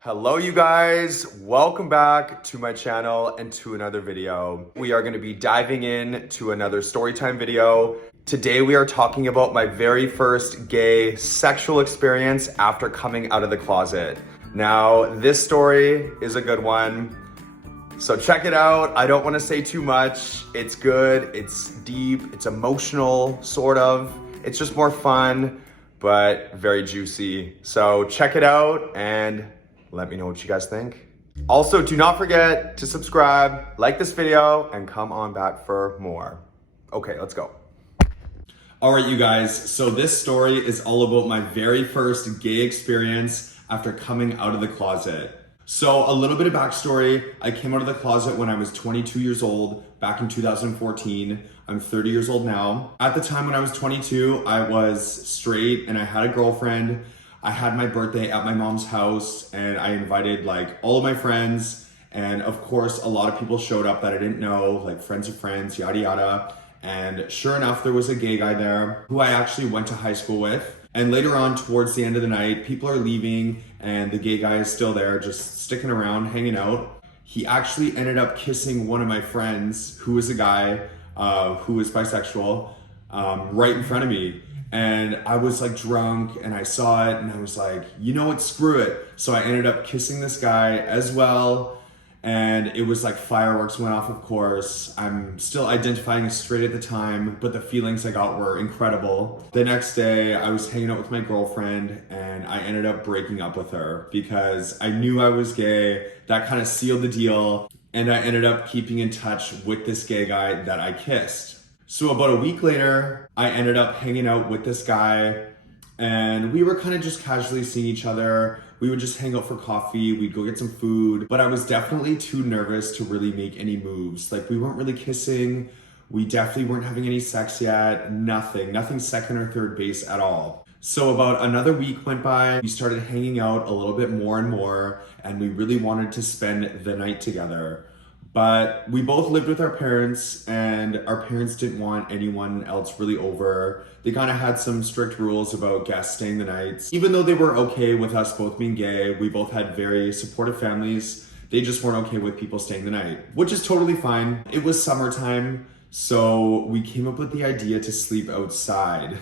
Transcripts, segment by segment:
Hello you guys, welcome back to my channel and to another video. We are going to be diving in to another storytime video. Today we are talking about my very first gay sexual experience after coming out of the closet. Now this story is a good one, so check it out. I don't want to say too much. It's good, it's deep, it's emotional, sort of. It's just more fun, but very juicy. So check it out and let me know what you guys think. Also, do not forget to subscribe, like this video, and come on back for more. Okay, let's go. All right, you guys, so this story is all about my very first gay experience after coming out of the closet. So a little bit of backstory, I came out of the closet when I was 22 years old, back in 2014. I'm 30 years old now. At the time when I was 22, I was straight and I had a girlfriend. I had my birthday at my mom's house and I invited like all of my friends. And of course, a lot of people showed up that I didn't know, like friends of friends, yada yada. And sure enough, there was a gay guy there who I actually went to high school with. And later on, towards the end of the night, people are leaving and the gay guy is still there, just sticking around, hanging out. He actually ended up kissing one of my friends, who was a guy who was bisexual, right in front of me. And I was like drunk and I saw it and I was like, you know what, screw it. So I ended up kissing this guy as well. And it was like fireworks went off, of course. I'm still identifying as straight at the time, but the feelings I got were incredible. The next day I was hanging out with my girlfriend and I ended up breaking up with her because I knew I was gay. That kind of sealed the deal. And I ended up keeping in touch with this gay guy that I kissed. So about a week later, I ended up hanging out with this guy and we were kind of just casually seeing each other. We would just hang out for coffee, we'd go get some food, but I was definitely too nervous to really make any moves. Like we weren't really kissing, we definitely weren't having any sex yet, nothing second or third base at all. So about another week went by, we started hanging out a little bit more and more, and we really wanted to spend the night together. But we both lived with our parents and our parents didn't want anyone else really over. They kind of had some strict rules about guests staying the nights. Even though they were okay with us both being gay, we both had very supportive families. They just weren't okay with people staying the night, which is totally fine. It was summertime, so we came up with the idea to sleep outside.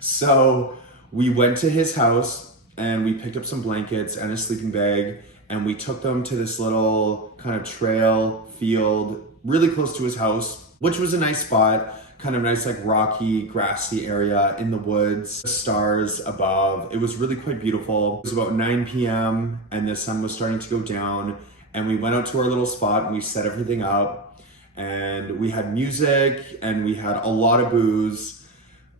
So we went to his house and we picked up some blankets and a sleeping bag and we took them to this little kind of trail field really close to his house, which was a nice spot, kind of nice like rocky, grassy area in the woods, stars above. It was really quite beautiful. It was about 9 p.m. and the sun was starting to go down and we went out to our little spot and we set everything up and we had music and we had a lot of booze.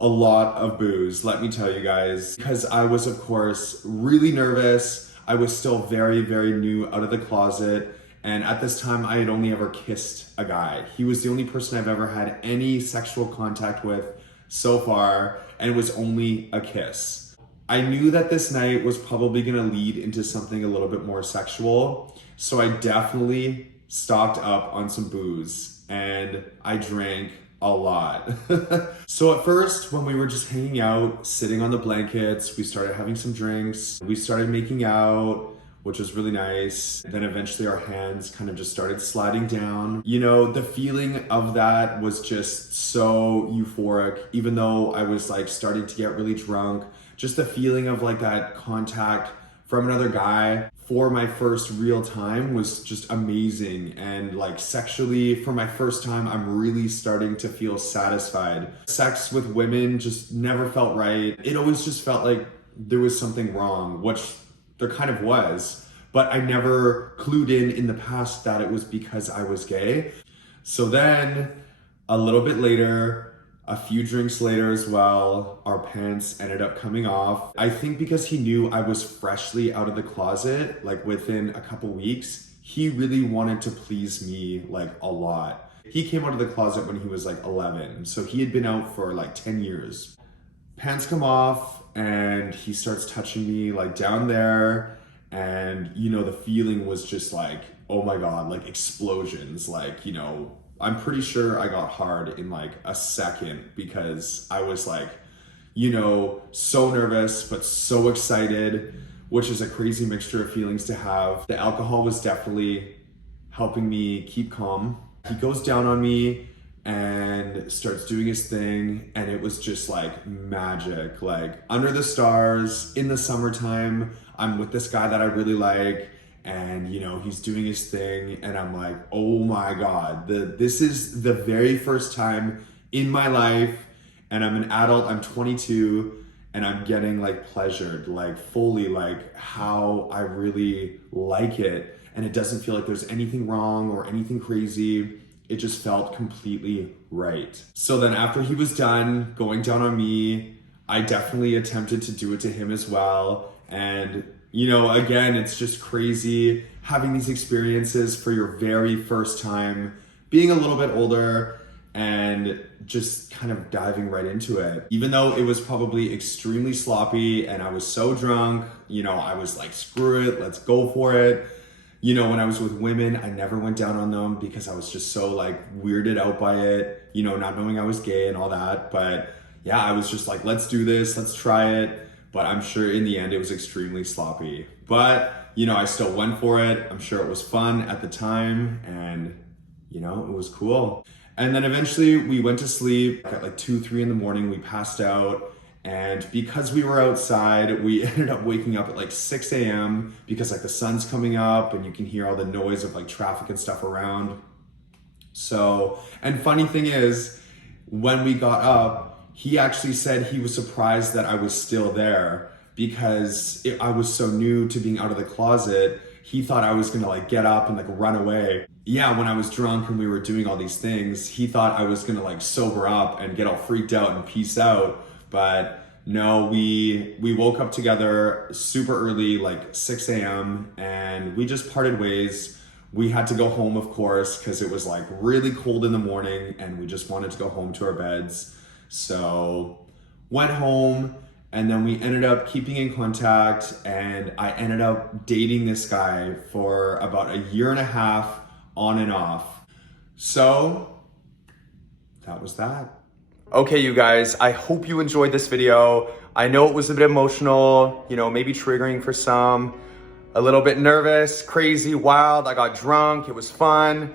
Let me tell you guys, because I was of course really nervous. I was still very, very new out of the closet. And at this time, I had only ever kissed a guy. He was the only person I've ever had any sexual contact with so far, and it was only a kiss. I knew that this night was probably gonna lead into something a little bit more sexual, so I definitely stocked up on some booze, and I drank a lot. So at first, when we were just hanging out, sitting on the blankets, we started having some drinks. We started making out, which was really nice. Then eventually our hands kind of just started sliding down. You know, the feeling of that was just so euphoric, even though I was like starting to get really drunk. Just the feeling of like that contact from another guy for my first real time was just amazing. And like sexually, for my first time, I'm really starting to feel satisfied. Sex with women just never felt right. It always just felt like there was something wrong, which there kind of was, but I never clued in the past that it was because I was gay. So then a little bit later, a few drinks later as well, our pants ended up coming off. I think because he knew I was freshly out of the closet, like within a couple weeks, he really wanted to please me like a lot. He came out of the closet when he was like 11, so he had been out for like 10 years. Pants come off and he starts touching me like down there, and you know, the feeling was just like, oh my God, like explosions, like, you know, I'm pretty sure I got hard in like a second because I was like, you know, so nervous, but so excited. which is a crazy mixture of feelings to have. The alcohol was definitely helping me keep calm. He goes down on me and starts doing his thing, and it was just like magic, like under the stars in the summertime. I'm with this guy that I really like, and you know, he's doing his thing, and I'm like, oh my God, this is the very first time in my life, and I'm an adult, I'm 22, and I'm getting like pleasured, like fully, like how I really like it. And it doesn't feel like there's anything wrong or anything crazy. It just felt completely right. So then after he was done going down on me, I definitely attempted to do it to him as well. And you know, again, it's just crazy having these experiences for your very first time, being a little bit older, and just kind of diving right into it. Even though it was probably extremely sloppy and I was so drunk, you know, I was like, screw it, let's go for it. You know, when I was with women, I never went down on them because I was just so like weirded out by it, you know, not knowing I was gay and all that. But yeah, I was just like, let's do this, let's try it. But I'm sure in the end it was extremely sloppy. But, you know, I still went for it. I'm sure it was fun at the time, and, you know, it was cool. And then eventually we went to sleep at like 2, 3 in the morning. We passed out. And because we were outside, we ended up waking up at like 6 a.m. because like the sun's coming up and you can hear all the noise of like traffic and stuff around. So, and funny thing is, when we got up, he actually said he was surprised that I was still there because I was so new to being out of the closet. He thought I was gonna like get up and like run away. Yeah, when I was drunk and we were doing all these things, he thought I was gonna like sober up and get all freaked out and peace out. But no, we woke up together super early, like 6 a.m. and we just parted ways. We had to go home, of course, because it was like really cold in the morning and we just wanted to go home to our beds. So went home, and then we ended up keeping in contact, and I ended up dating this guy for about a year and a half on and off. So that was that. Okay, you guys, I hope you enjoyed this video. I know it was a bit emotional, you know, maybe triggering for some, a little bit nervous, crazy, wild. I got drunk, it was fun.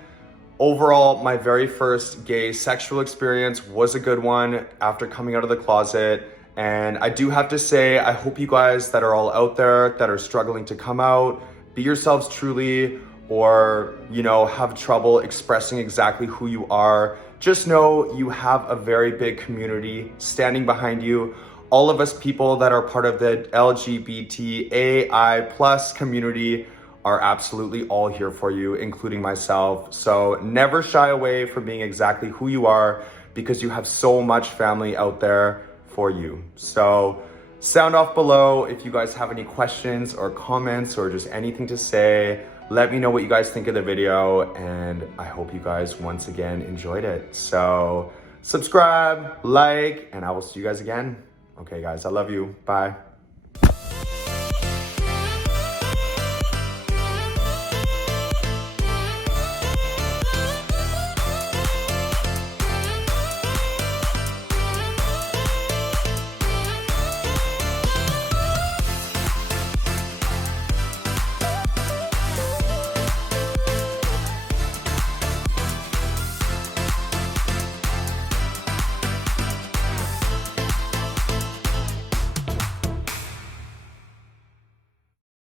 Overall, my very first gay sexual experience was a good one after coming out of the closet. And I do have to say, I hope you guys that are all out there that are struggling to come out, be yourselves truly, or, you know, have trouble expressing exactly who you are. Just know you have a very big community standing behind you. All of us people that are part of the LGBTAI+ community are absolutely all here for you, including myself. So never shy away from being exactly who you are, because you have so much family out there for you. So sound off below if you guys have any questions or comments or just anything to say. Let me know what you guys think of the video, and I hope you guys once again enjoyed it. So subscribe, like, and I will see you guys again. Okay guys, I love you. Bye.